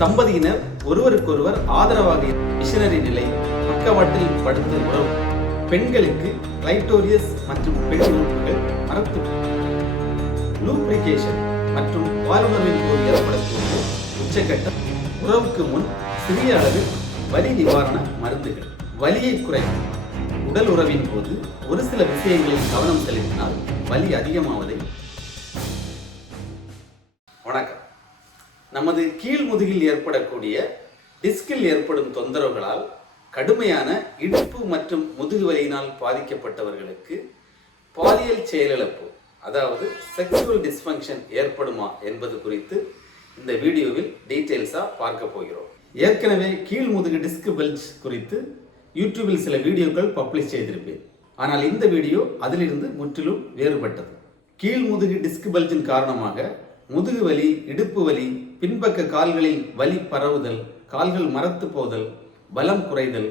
தம்பதியினர் ஒருவருக்கொருவர் ஆதரவாக மிஷனரி நிலை, பக்கவாட்டில் படுத்து உறவு, பெண்களுக்கு கிளைட்டோரியஸ் மற்றும் பெண் உறுப்புகள் மரத்து, லூப்ரிகேஷன் மற்றும் பாலுணர்வின் போது ஏற்படக்கூடிய உச்சகட்டம், உறவுக்கு முன் சிறிய அளவில் வலி நிவாரண மருந்துகள், வலியை குறைக்கும், உடல் உறவின் போது ஒரு சில விஷயங்களில் கவனம் செலுத்தினால் வலி அதிகமாவதை. வணக்கம். நமது கீழ் முதுகில் ஏற்படக்கூடிய டிஸ்கில் ஏற்படும் தொந்தரவுகளால் கடுமையான இடுப்பு மற்றும் முதுகு வலியினால் பாதிக்கப்பட்டவர்களுக்கு பாலியல் செயலிழப்பு, அதாவது செக்ஷுவல் டிஸ்ஃபங்க்ஷன் ஏற்படுமா என்பது குறித்து இந்த வீடியோவில் டீட்டெயில்ஸாக பார்க்க போகிறோம். ஏற்கனவே கீழ் முதுகு டிஸ்க் பெல்ஜ் குறித்து யூடியூபில் சில வீடியோக்கள் பப்ளிஷ் செய்திருப்பேன். ஆனால் இந்த வீடியோ அதிலிருந்து முற்றிலும் வேறுபட்டது. கீழ் முதுகு டிஸ்க் பெல்ஜின் காரணமாக முதுகு வலி, இடுப்பு வலி, பின்பக்க கால்களில் வலி பரவுதல், கால்கள் மரத்து போதல், பலம் குறைதல்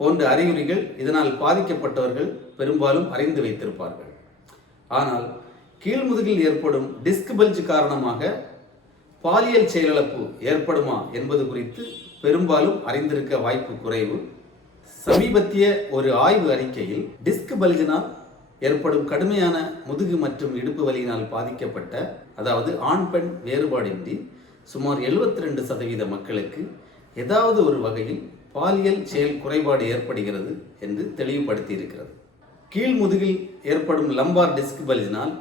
போன்ற அறிகுறிகள் இதனால் பாதிக்கப்பட்டவர்கள் பெரும்பாலும் அறிந்து வைத்திருப்பார்கள். ஆனால் கீழ்முதுகில் ஏற்படும் டிஸ்க் பெல்ஜ் காரணமாக பாலியல் செயலிழப்பு ஏற்படுமா என்பது குறித்து பெரும்பாலும் அறிந்திருக்க வாய்ப்பு குறைவு. சமீபத்திய ஒரு ஆய்வு அறிக்கையில் டிஸ்க் பெல்ஜினால் ஏற்படும் கடுமையான முதுகு மற்றும் இடுப்பு வலியினால் பாதிக்கப்பட்ட, அதாவது ஆண் பெண் வேறுபாடின்றி சுமார் 72% மக்களுக்கு ஏதாவது ஒரு வகையில் பாலியல் செயல் குறைபாடு ஏற்படுகிறது என்று தெளிவுபடுத்தி இருக்கிறது. கீழ் முதுகில் ஏற்படும் லம்பார் டிஸ்க் பெல்ஜினால்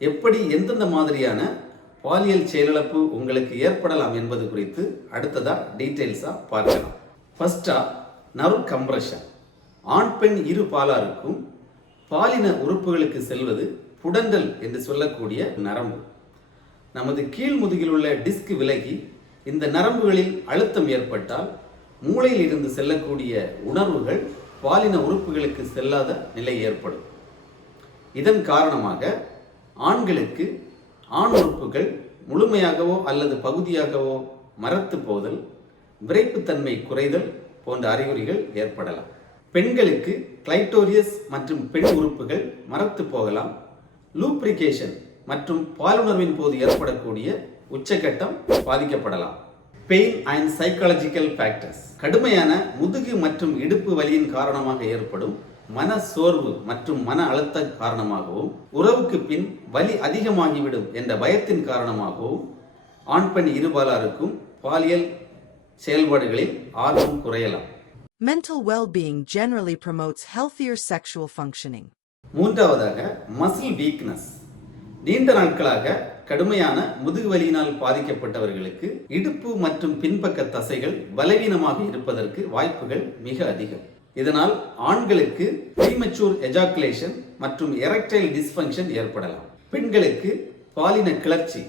எப்படி எந்தெந்த மாதிரியான பாலியல் செயலிழப்பு உங்களுக்கு ஏற்படலாம் என்பது குறித்து அடுத்ததாக டீட்டெயில்ஸாக பார்க்கலாம். ஃபர்ஸ்டா நர்வ் கம்ப்ரஷன். ஆண் பெண் இரு பாலாருக்கும் பாலின உறுப்புகளுக்கு செல்வது புடண்டல் என்று சொல்லக்கூடிய நரம்பு. நமது கீழ் முதுகில் உள்ள டிஸ்க் விலகி இந்த நரம்புகளில் அழுத்தம் ஏற்பட்டால் மூளையில் இருந்து செல்லக்கூடிய உணர்வுகள் பாலின உறுப்புகளுக்கு செல்லாத நிலை ஏற்படும். இதன் காரணமாக ஆண்களுக்கு ஆண் உறுப்புகள் முழுமையாகவோ அல்லது பகுதியாகவோ மரத்து போதல், விரைப்புத்தன்மை குறைதல் போன்ற அறிகுறிகள் ஏற்படலாம். பெண்களுக்கு கிளைட்டோரியஸ் மற்றும் பெண் உறுப்புகள் மரத்து போகலாம். லூப்ரிகேஷன் மற்றும் பாலுணர்வின் போது ஏற்படக்கூடிய உச்சகட்டம் பாதிக்கப்படலாம். Pain and psychological factors. கடுமையான முதுகு மற்றும் இடுப்பு வலியின் காரணமாக ஏற்படும் மன சோர்வு மற்றும் மன அழுத்தம் காரணமாகவும், உறவுக்கு பின் வலி அதிகமாகிவிடும் என்ற பயத்தின் காரணமாகவும் ஆண் பெண் இருபாலாருக்கும் பாலியல் செயல்பாடுகளில் ஆர்வம் குறையலாம். Mental well-being generally promotes healthier sexual functioning. மூன்றாவதாக மசில் வீக்னஸ். நீண்ட நாட்களாக கடுமையான முதுகு வலியினால் பாதிக்கப்பட்டவர்களுக்கு இடுப்பு மற்றும் பின்பக்க தசைகள் பலவீனமாக இருப்பதற்கு வாய்ப்புகள் மிக அதிகம். இதனால் ஆண்களுக்கு ப்ரீமெச்சூர் எஜாகுலேஷன் மற்றும் எரெக்டைல் டிஸ்ஃபங்க்ஷன் ஏற்படலாம். பெண்களுக்கு பாலின கிளர்ச்சி,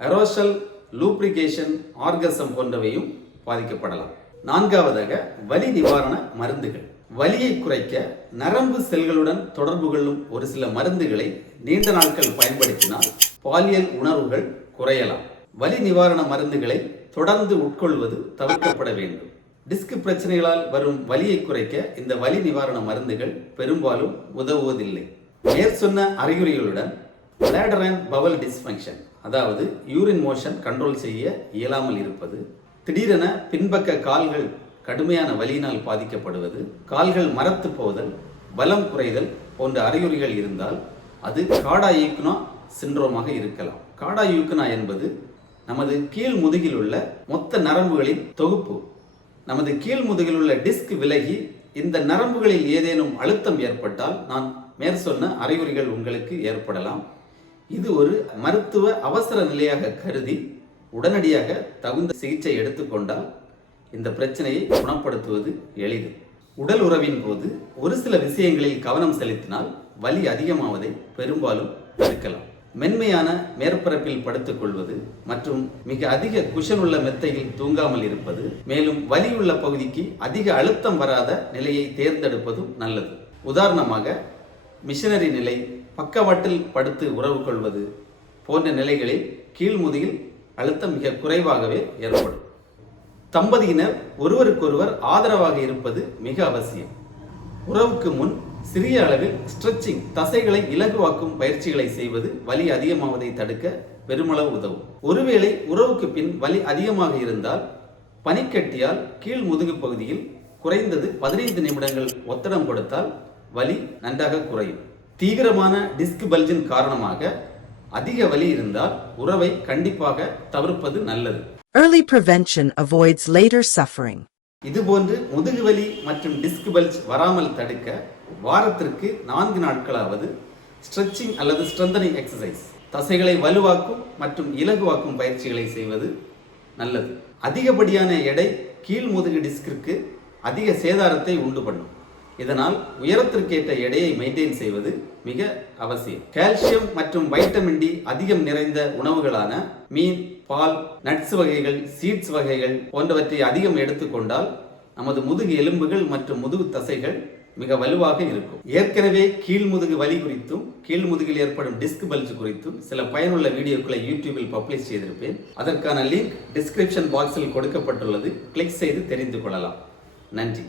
எரோசல், லூப்ரிகேஷன், ஆர்கசம் போன்றவையும் பாதிக்கப்படலாம். நான்காவதாக வலி நிவாரண மருந்துகள். வலியை குறைக்க நரம்பு செல்களுடன் தொடர்பு கொள்ளும் ஒரு சில மருந்துகளை நீண்ட நாட்கள் பயன்படுத்தினால் பாலியல் உணர்வுகள் குறையலாம். வலி நிவாரண மருந்துகளை தொடர்ந்து உட்கொள்வது தவிர்க்கப்பட வேண்டும். டிஸ்க் பிரச்சனைகளால் வரும் வலியை குறைக்க இந்த வலி நிவாரண மருந்துகள் பெரும்பாலும் உதவுவதில்லை. மேற்சொன்ன அறிகுறிகளுடன் பிளாடர் அண்ட் பவல் டிஸ்ஃபங்க்ஷன், அதாவது யூரின் மோஷன் கண்ட்ரோல் செய்ய இயலாமல் இருப்பது, திடீரென பின்பக்க கால்கள் கடுமையான வலியினால் பாதிக்கப்படுவது, கால்கள் மரத்து போதல், பலம் குறைதல் போன்ற அறிகுறிகள் இருந்தால் அது காடாயூக்னா சிண்ட்ரோமாக இருக்கலாம். காடாயூக்னா என்பது நமது கீழ் முதுகில் உள்ள மொத்த நரம்புகளின் தொகுப்பு. நமது கீழ் முதுகில் உள்ள டிஸ்க் விலகி இந்த நரம்புகளில் ஏதேனும் அழுத்தம் ஏற்பட்டால் நான் மேற்சொன்ன அறிகுறிகள் உங்களுக்கு ஏற்படலாம். இது ஒரு மருத்துவ அவசர நிலையாக கருதி உடனடியாக தகுந்த சிகிச்சை எடுத்துக்கொண்டால் இந்த பிரச்சனையை குணப்படுத்துவது எளிது. உடல் உறவின் போது ஒரு சில விஷயங்களில் கவனம் செலுத்தினால் வலி அதிகமாவதை பெரும்பாலும் தடுக்கலாம். மென்மையான மேற்பரப்பில் படுத்துக் கொள்வது மற்றும் மிக அதிக குஷன் உள்ள மெத்தையில் தூங்காமல் இருப்பது, மேலும் வலி உள்ள பகுதிக்கு அதிக அழுத்தம் வராத நிலையை தேர்ந்தெடுப்பதும் நல்லது. உதாரணமாக மிஷனரி நிலை, பக்கவாட்டில் படுத்து உறவு கொள்வது போன்ற நிலைகளில் கீழ்முதுகில் அழுத்தம் மிக குறைவாகவே ஏற்படும். தம்பதியினர் ஒருவருக்கொருவர் ஆதரவாக இருப்பது மிக அவசியம். உறவுக்கு முன் சிறிய அளவில் ஸ்ட்ரெச்சிங், தசைகளை இலகுவாக்கும் பயிற்சிகளை செய்வது வலி அதிகமாவதை தடுக்க பெருமளவு உதவும். ஒருவேளை உறவுக்கு பின் வலி அதிகமாக இருந்தால் பனிக்கட்டியால் கீழ் முதுகு பகுதியில் குறைந்தது 15 நிமிடங்கள் ஒத்தடம் கொடுத்தால் வலி நன்றாக குறையும். தீவிரமான டிஸ்க் பல்ஜின் காரணமாக அதிக வலி இருந்தால் உறவை கண்டிப்பாக தவிர்ப்பது நல்லது. Early prevention avoids later suffering. இதுபோன்று முதுகுவலி மற்றும் டிஸ்க் பல்ஜ் வராமல் தடுக்க வாரத்திற்கு 4 நாட்களாவது ஸ்ட்ரெச்சிங் அல்லது ஸ்ட்ரென்தனிங் எக்ஸசைஸ், தசைகளை வலுவாக்கும் மற்றும் இலகுவாக்கும் பயிற்சிகளை செய்வது நல்லது. அதிகப்படியான எடை கீழ் முதுகு டிஸ்கிற்கு அதிக சேதாரத்தை உண்டு பண்ணும். இதனால் உயரத்திற்கேற்ற எடையை மெயின்டைன் செய்வது மிக அவசியம். கால்சியம் மற்றும் வைட்டமின் டி அதிகம் நிறைந்த உணவுகளான மீன், பால், நட்ஸ் வகைகள், சீட்ஸ் வகைகள் போன்றவற்றை அதிகம் எடுத்துக்கொண்டால் நமது முதுகு எலும்புகள் மற்றும் முதுகு தசைகள் மிக வலுவாக இருக்கும். ஏற்கனவே கீழ் முதுகு வலி குறித்தும் கீழ் முதுகில் ஏற்படும் டிஸ்க் பல்ஜ் குறித்தும் சில பயனுள்ள வீடியோக்களை யூடியூபில் பப்ளிஷ் செய்திருப்பேன். அதற்கான லிங்க் டிஸ்கிரிப்ஷன் பாக்ஸில் கொடுக்கப்பட்டுள்ளது. கிளிக் செய்து தெரிந்து கொள்ளலாம். நன்றி.